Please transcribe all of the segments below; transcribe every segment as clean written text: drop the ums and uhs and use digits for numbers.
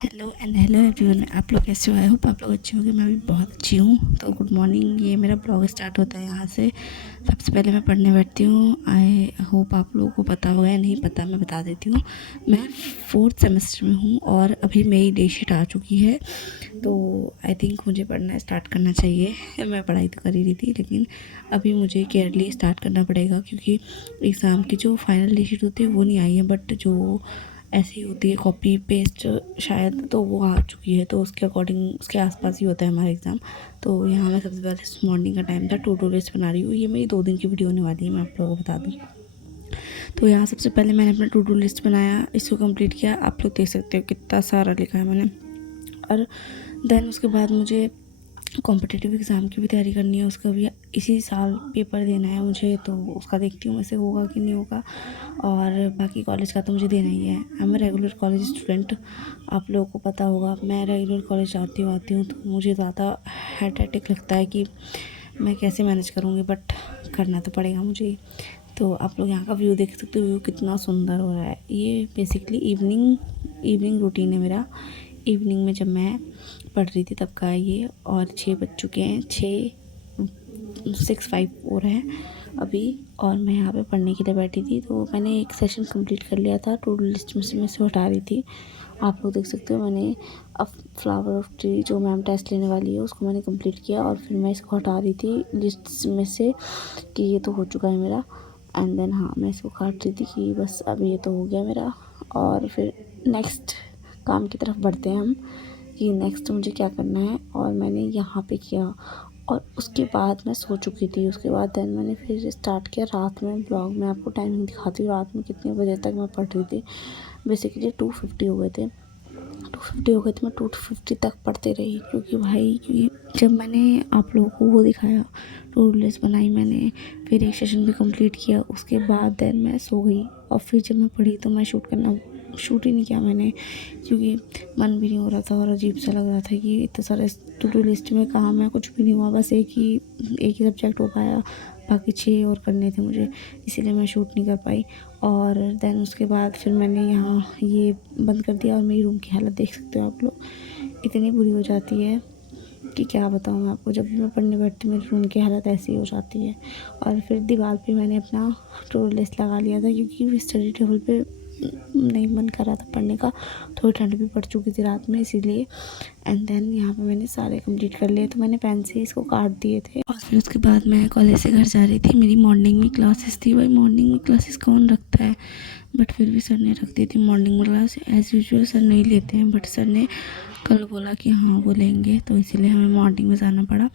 Hello everyone, आप लोग कैसे हो? आई होप आप लोग अच्छे होंगे। मैं भी बहुत अच्छी हूँ। तो गुड मॉर्निंग। ये मेरा ब्लॉग स्टार्ट होता है यहाँ से। सबसे पहले मैं पढ़ने बैठती हूँ। आई होप आप लोगों को पता होगा या नहीं पता, मैं बता देती हूँ। मैं 4th सेमेस्टर में हूँ और अभी मेरी डे शीट आ चुकी है। तो आई थिंक मुझे पढ़ना स्टार्ट करना चाहिए। मैं पढ़ाई तो कर ही रही थी, लेकिन अभी मुझे केयरली स्टार्ट करना पड़ेगा, क्योंकि एग्ज़ाम की जो फाइनल डे शीट होती है वो नहीं आई है, बट जो ऐसी होती है कॉपी पेस्ट शायद, तो वो आ चुकी है। तो उसके अकॉर्डिंग उसके आसपास ही होता है हमारा एग्ज़ाम। तो यहाँ मैं सबसे पहले मॉर्निंग का टाइम था, टू डू लिस्ट बना रही हूँ। ये मेरी 2 दिन की वीडियो होने वाली है, मैं आप लोगों को बता दूँ। तो यहाँ सबसे पहले मैंने अपना टू डू लिस्ट बनाया, इसको कंप्लीट किया। आप लोग देख सकते हो कितना सारा लिखा है मैंने। और देन उसके बाद मुझे कॉम्पिटिटिव एग्ज़ाम की भी तैयारी करनी है। उसका भी इसी साल पेपर देना है मुझे, तो उसका देखती हूँ वैसे होगा कि नहीं होगा। और बाकी कॉलेज का तो मुझे देना ही है। I am a regular college student. आप लोगों को पता होगा, मैं रेगुलर कॉलेज जाती हूँ तो मुझे ज़्यादा हेडेक लगता है कि मैं कैसे मैनेज करूँगी, बट करना तो पड़ेगा मुझे। तो आप लोग यहाँ का व्यू देख सकते हो, व्यू कितना सुंदर हो रहा है। ये बेसिकली इवनिंग रूटीन है मेरा। इवनिंग में जब मैं पढ़ रही थी तब का है ये। और 6 बज चुके हैं, 6:05 हो रहे हैं अभी। और मैं यहाँ पे पढ़ने के लिए बैठी थी। तो मैंने एक सेशन कंप्लीट कर लिया था, टू डू लिस्ट में से मैं हटा रही थी। आप लोग देख सकते हो, मैंने अब फ्लावर ऑफ ट्री जो मैम टेस्ट लेने वाली है उसको मैंने कंप्लीट किया, और फिर मैं इसको हटा रही थी लिस्ट में से कि ये तो हो चुका है मेरा। एंड देन हाँ, मैं इसको काट रही थी कि बस अब ये तो हो गया मेरा। और फिर नेक्स्ट काम की तरफ बढ़ते हैं हम कि नेक्स्ट मुझे क्या करना है। और मैंने यहाँ पे किया, और उसके बाद मैं सो चुकी थी। उसके बाद देन मैंने फिर स्टार्ट किया रात में ब्लॉग में। आपको टाइमिंग दिखाती हूँ रात में कितने बजे तक मैं पढ़ रही थी। बेसिकली 2:50 हो गए थे। 2:50 हो गए थे, मैं 2:50 तक पढ़ते रही, क्योंकि जब मैंने आप लोगों को वो दिखाया, टू डू लिस्ट बनाई मैंने, फिर एक सेशन भी कंप्लीट किया, उसके बाद देन मैं सो गई। और फिर जब मैं पढ़ी तो मैं शूट ही नहीं किया मैंने, क्योंकि मन भी नहीं हो रहा था और अजीब सा लग रहा था कि इतना सारा टू डू लिस्ट में काम है, कुछ भी नहीं हुआ। बस एक ही सब्जेक्ट हो पाया, बाकी 6 और करने थे मुझे, इसीलिए मैं शूट नहीं कर पाई। और देन उसके बाद फिर मैंने यहाँ ये बंद कर दिया। और मेरी रूम की हालत देख सकते हो आप लोग, इतनी बुरी हो जाती है कि क्या बताऊँ मैं आपको। जब भी मैं पढ़ने बैठती हूँ मेरी रूम की हालत ऐसी हो जाती है। और फिर दीवार पे मैंने अपना टू डू लिस्ट लगा लिया था, क्योंकि स्टडी टेबल पे नहीं मन कर रहा था पढ़ने का। थोड़ी ठंड भी पड़ चुकी थी रात में, इसीलिए। एंड देन यहाँ पे मैंने सारे कंप्लीट कर लिए, तो मैंने पेन से इसको काट दिए थे। और फिर उसके बाद मैं कॉलेज से घर जा रही थी। मेरी मॉर्निंग में क्लासेस थी। भाई मॉर्निंग में क्लासेस कौन रखता है, बट फिर भी सर ने रख दी थी मॉर्निंग में क्लास। एज़ यूजुअल सर नहीं लेते हैं, बट सर ने कल बोला कि हाँ वो लेंगे, तो इसीलिए हमें मॉर्निंग में जाना पड़ा।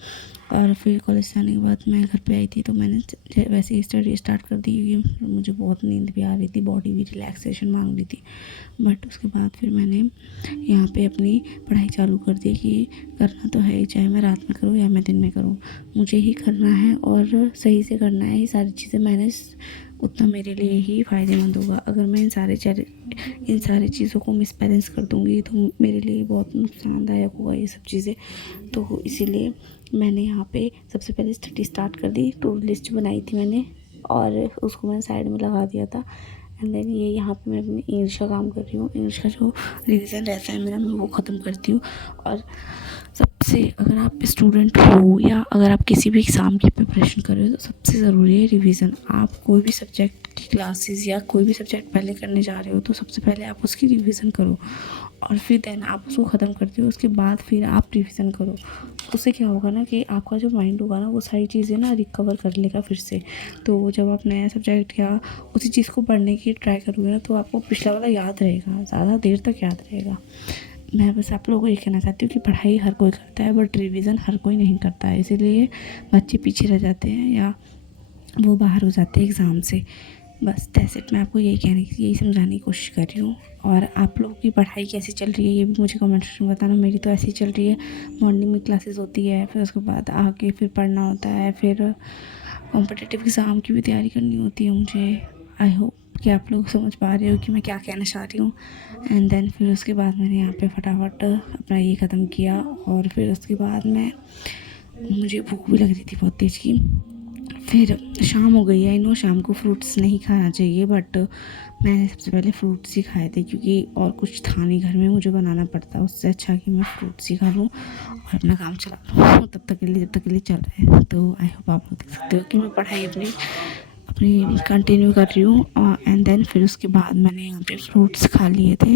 और फिर कॉलेज से आने के बाद मैं घर पे आई थी, तो मैंने वैसे ही स्टडी स्टार्ट कर दी, क्योंकि मुझे बहुत नींद भी आ रही थी, बॉडी भी रिलैक्सेशन मांग रही थी। बट उसके बाद फिर मैंने यहाँ पे अपनी पढ़ाई चालू कर दी कि करना तो है ही, चाहे मैं रात में करूँ या मैं दिन में करूँ, मुझे ही करना है और सही से करना है। ये सारी चीज़ें मैंने उतना मेरे लिए ही फ़ायदेमंद होगा। अगर मैं इन सारी चीज़ों को मिसबैलेंस कर दूँगी तो मेरे लिए बहुत नुकसानदायक होगा ये सब चीज़ें। तो इसीलिए मैंने यहाँ पे सबसे पहले स्टडी स्टार्ट कर दी। टू डू लिस्ट बनाई थी मैंने, और उसको मैंने साइड में लगा दिया था। एंड देन ये यहाँ पे मैं अपनी इंग्लिश का काम कर रही हूँ। इंग्लिश का जो रिवीजन रहता है मेरा, मैं वो ख़त्म करती हूँ। और सबसे, अगर आप स्टूडेंट हो या अगर आप किसी भी एग्ज़ाम की प्रिपरेशन कर रहे हो, तो सबसे ज़रूरी है रिवीजन। आप कोई भी सब्जेक्ट की क्लासेस या कोई भी सब्जेक्ट पहले करने जा रहे हो, तो सबसे पहले आप उसकी रिवीजन करो, और फिर देन आप उसको ख़त्म करते हो। उसके बाद फिर आप रिवीजन करो। उससे क्या होगा ना कि आपका जो माइंड होगा ना, वो सारी चीज़ें ना रिकवर कर लेगा फिर से। तो जब आप नया सब्जेक्ट या उसी चीज़ को पढ़ने की ट्राई करोगे ना, तो आपको पिछला वाला याद रहेगा, ज़्यादा देर तक याद रहेगा। मैं बस आप लोगों को ये कहना चाहती हूँ कि पढ़ाई हर कोई करता है, बट रिवीजन हर कोई नहीं करता है, इसीलिए बच्चे पीछे रह जाते हैं या वो बाहर हो जाते हैं एग्ज़ाम से। बस दैट्स इट। मैं आपको यही समझाने की कोशिश कर रही हूँ। और आप लोगों की पढ़ाई कैसी चल रही है ये भी मुझे कमेंट सेक्शन में बताना। मेरी तो ऐसी ही चल रही है। मॉर्निंग में क्लासेस होती है, फिर उसके बाद आके फिर पढ़ना होता है, फिर कॉम्पिटिटिव एग्ज़ाम की भी तैयारी करनी होती है मुझे। आई होप कि आप लोग समझ पा रहे हो कि मैं क्या कहना चाह रही हूँ। एंड देन फिर उसके बाद मैंने यहाँ पे फटाफट अपना ये ख़त्म किया, और फिर उसके बाद मुझे भूख भी लग रही थी बहुत तेज़ की। फिर शाम हो गई है। आई नो शाम को फ्रूट्स नहीं खाना चाहिए, बट मैंने सबसे पहले फ्रूट्स ही खाए थे क्योंकि और कुछ था नहीं घर में, मुझे बनाना पड़ता। उससे अच्छा कि मैं फ्रूट्स ही खा लूँ और अपना काम चला लूँ जब तक के लिए चल रहा है। तो आई होप आप लोग देख सकते हो कि मैं पढ़ाई अपनी अपनी कंटिन्यू कर रही हूँ। एंड देन फिर उसके बाद मैंने यहाँ पे फ्रूट्स खा लिए थे,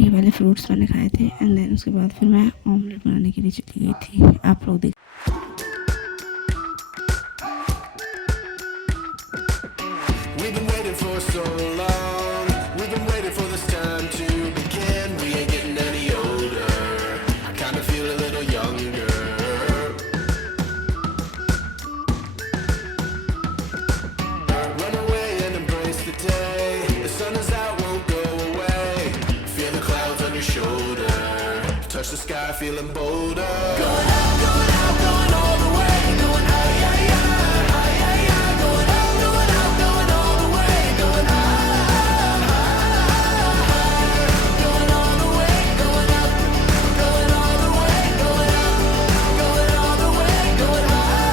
ये वाले फ्रूट्स मैंने खाए थे। एंड देन उसके बाद फिर मैं ऑमलेट बनाने के लिए चली गई थी। आप लोग देख We've been waiting for so long. We've been waiting for this time to begin. We ain't getting any older. I kinda feel a little younger. Run away and embrace the day. The sun is out, won't go away. Feel the clouds on your shoulder. Touch the sky, feeling bolder. Going out, going all the way. Going high, yeah, yeah, high, yeah, yeah. Going out, going all the way. Going high, going all the way. Going up, going all the way. Going up, going all the way. Going higher.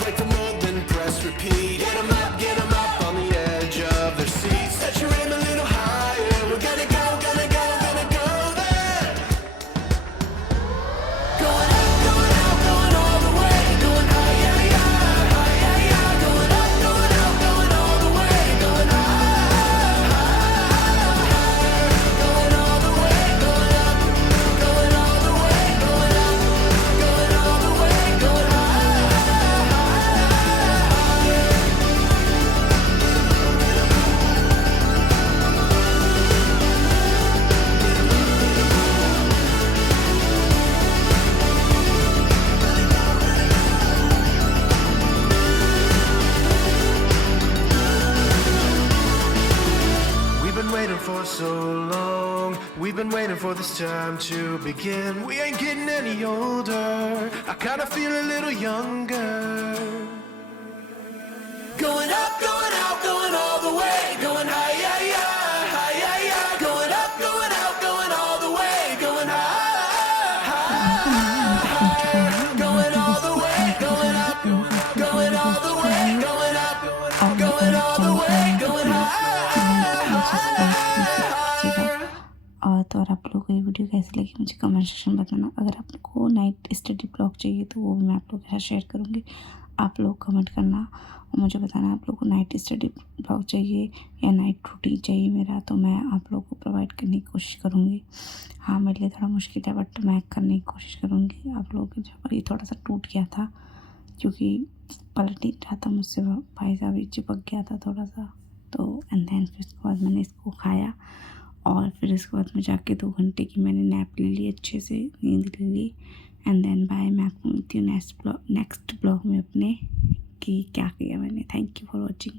Break the mold, then press repeat. Get 'em up on the edge of their seats. Set your aim a little higher. We're gonna go there. Going up, going all the way. Going high, yeah, yeah, high, yeah, yeah. Going up, going all the way. Going high, going all the way. Going up, going all the way. Going up, going all the way. Going high. We've been waiting for so long. We've been waiting for this time to begin. We ain't getting any older. I kinda feel a little younger. Going up, going out, going all the way. Going high, yeah, yeah, high, yeah, yeah. Going up, going out, going all the way. Going high, going all the way. Going up, going all the way. Going up, going all the way. Going high. और तो और आप लोगों को ये video कैसी लगी मुझे कमेंट सेक्शन में बताना। अगर आपको नाइट स्टडी ब्लॉग चाहिए तो वो मैं आप लोगों के साथ शेयर करूँगी। आप लोग कमेंट करना और मुझे बताना आप लोगों को नाइट स्टडी ब्लॉग चाहिए या नाइट रूटीन चाहिए मेरा, तो मैं आप लोगों को प्रोवाइड करने की कोशिश करूँगी। हाँ, मेरे लिए थोड़ा मुश्किल है बट मैं करने की कोशिश करूँगी। आप लोगों के जब ये थोड़ा सा टूट गया था क्योंकि पलट नहीं रहा था मुझसे, भाई साहब ये चिपक गया था थोड़ा सा। तो एंड देन फिर उसके बाद मैंने इसको खाया और फिर इसके बाद में जाके 2 घंटे की मैंने नैप ले ली, अच्छे से नींद ले ली। एंड देन बाय, मैं आपको मिलती हूँ नेक्स्ट ब्लॉग में अपने कि क्या किया मैंने। Thank you for watching.